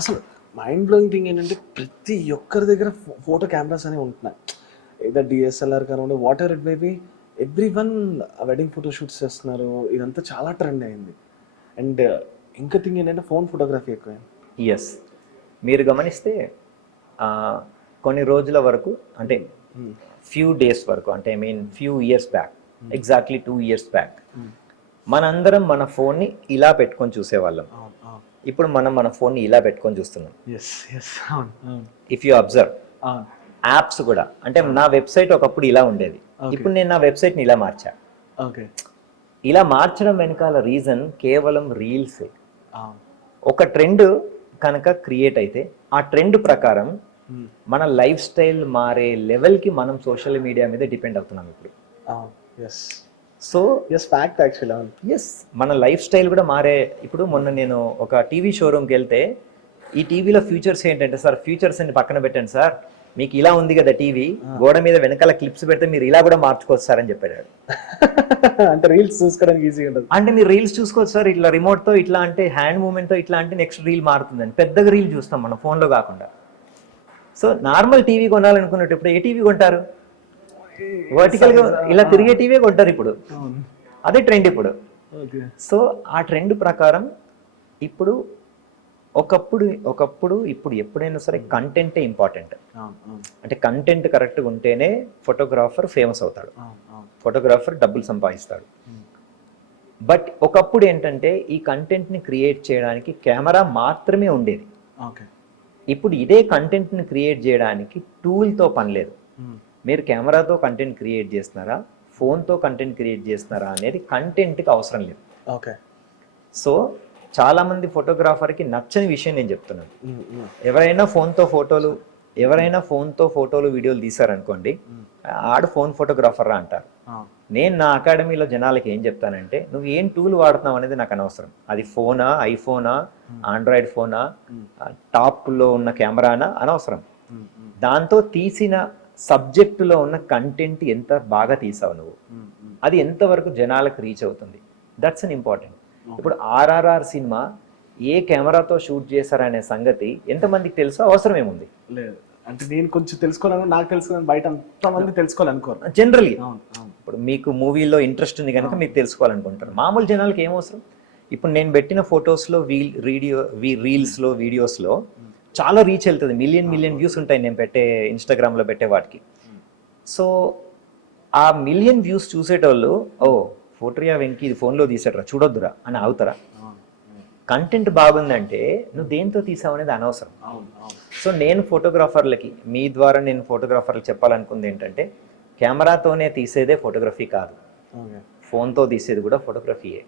అసలు mind blowing thing ఏంటంటే ప్రతి ఒక్కరి దగ్గర ఫోటో కెమెరాస్ అనేవి ఉంటున్నాయి. ఏదో డిఎస్ఎల్ఆర్ కానివ్వండి, what ever it maybe, every one wedding photo shoots చేస్తున్నారు. ఇదంతా చాలా ట్రెండ్ అయింది. అండ్ ఇంకా థింగ్ ఏంటంటే ఫోన్ ఫోటోగ్రఫీ ఎక్కువైంది. ఎస్, మీరు గమనిస్తే కొన్ని రోజుల వరకు అంటే ఫ్యూ డేస్ వరకు అంటే I mean few years back, exactly 2 years back మనందరం మన ఫోన్ని ఇలా పెట్టుకొని చూసేవాళ్ళం. ఇప్పుడు మనం మన ఫోన్ని ఇలా పెట్టుకొని చూస్తున్నాం. ఇఫ్ యూ అబ్జర్వ్ యాప్స్ కూడా, అంటే నా వెబ్సైట్ ఒకప్పుడు ఇలా ఉండేది, ఇప్పుడు నేను నా వెబ్సైట్ని ఇలా మార్చా. ఇలా మార్చడం వెనకాల రీజన్ కేవలం రీల్సే. ఒక ట్రెండ్ కనుక క్రియేట్ అయితే ఆ ట్రెండ్ ప్రకారం మన లైఫ్ స్టైల్ మారే లెవెల్కి మనం సోషల్ మీడియా మీద డిపెండ్ అవుతున్నాం ఇప్పుడు. సో ఎస్, మన లైఫ్ స్టైల్ కూడా మారే. ఇప్పుడు మొన్న నేను ఒక టీవీ షోరూమ్కి వెళ్తే, ఈ టీవీలో ఫ్యూచర్స్ ఏంటంటే, సార్ ఫ్యూచర్స్ అన్ని పక్కన పెట్టండి సార్, మీకు ఇలా ఉంది కదా టీవీ, గోడ మీద వెనకాల క్లిప్స్ పెడితే మీరు ఇలా కూడా మార్చుకోవచ్చు సార్ అని చెప్పాడు. అంటే రీల్స్ చూసుకోవడానికి ఈజీగా ఉంటుంది. అంటే మీరు రీల్స్ చూసుకోవచ్చు సార్, ఇట్లా రిమోట్ తో ఇట్లా అంటే, హ్యాండ్ మూవ్మెంట్ తో ఇట్లా అంటే నెక్స్ట్ రీల్ మారుతుందని. పెద్దగా రీల్ చూస్తాం మనం ఫోన్లో కాకుండా. సో నార్మల్ టీవీ కొనాలనుకున్నప్పుడు ఏ టీవీ కొంటారు? వర్టికల్ గా ఇలా తిరిగే టీవీ కొంటారు ఇప్పుడు. అదే ట్రెండ్ ఇప్పుడు. సో ఆ ట్రెండ్ ప్రకారం ఇప్పుడు ఒకప్పుడు ఇప్పుడు ఎప్పుడైనా సరే కంటెంటే ఇంపార్టెంట్. అంటే కంటెంట్ కరెక్ట్గా ఉంటేనే ఫోటోగ్రాఫర్ ఫేమస్ అవుతాడు, ఫోటోగ్రాఫర్ డబ్బులు సంపాదిస్తాడు. బట్ ఒకప్పుడు ఏంటంటే ఈ కంటెంట్ని క్రియేట్ చేయడానికి కెమెరా మాత్రమే ఉండేది. ఇప్పుడు ఇదే కంటెంట్ని క్రియేట్ చేయడానికి టూల్తో పని లేదు. మీరు కెమెరాతో కంటెంట్ క్రియేట్ చేస్తున్నారా, ఫోన్తో కంటెంట్ క్రియేట్ చేస్తున్నారా అనేది కంటెంట్కి అవసరం లేదు. సో చాలామంది ఫోటోగ్రాఫర్కి నచ్చని విషయం నేను చెప్తున్నాను. ఎవరైనా ఫోన్తో ఫోటోలు వీడియోలు తీశారనుకోండి, ఆడు ఫోన్ ఫోటోగ్రాఫర్ అంటారు. నేను నా అకాడమీలో జనాలకి ఏం చెప్తానంటే, నువ్వు ఏం టూల్ వాడుతున్నావు అనేది నాకు అనవసరం. అది ఫోనా, ఐఫోనా, ఆండ్రాయిడ్ ఫోనా, టాప్లో ఉన్న కెమెరానా అనవసరం. దాంతో తీసిన సబ్జెక్టులో ఉన్న కంటెంట్ ఎంత బాగా తీసావు నువ్వు, అది ఎంతవరకు జనాలకు రీచ్ అవుతుంది, దట్స్ అన్ ఇంపార్టెంట్. ఇప్పుడు ఆర్ఆర్ఆర్ సినిమా ఏ కెమెరాతో షూట్ చేశారనే సంగతి ఎంతమందికి తెలుసో అవసరం ఏముంది? లేదు. అంటే నేను కొంచెం తెలుసుకోవాలని, నాకు తెలుసుకోవాలని, బయట అంతమంది తెలుసుకోవాలనుకోరు జనరలీ. ఇప్పుడు మీకు మూవీలో ఇంట్రెస్ట్ ఉంది కనుక మీకు తెలుసుకోవాలనుకుంటారు. మామూలు జనాలకి ఏం అవసరం? ఇప్పుడు నేను పెట్టిన ఫొటోస్లో, రీల్స్లో, వీడియోస్లో చాలా రీచ్ వెళ్తుంది. మిలియన్ వ్యూస్ ఉంటాయి నేను పెట్టే ఇన్స్టాగ్రామ్లో పెట్టే వాటికి. సో ఆ మిలియన్ వ్యూస్ చూసేటోళ్ళు, ఓ ఫోటోయా వెంకీ ఇది ఫోన్లో తీసాడరా చూడొద్దురా అని ఆగుతారా? కంటెంట్ బాగుందంటే నువ్వు దేంతో తీసావు అనేది అనవసరం. సో నేను ఫోటోగ్రాఫర్లకి, మీ ద్వారా నేను ఫోటోగ్రాఫర్లకు చెప్పాలనుకుంది ఏంటంటే, కెమెరాతోనే తీసేదే ఫోటోగ్రఫీ కాదు, ఫోన్తో తీసేది కూడా ఫోటోగ్రఫీయే.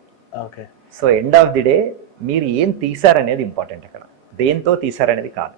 So end of the day మీరు ఏం తీసారనేది ఇంపార్టెంట్ అక్కడ, దేంతో తీసారనేది కాదు.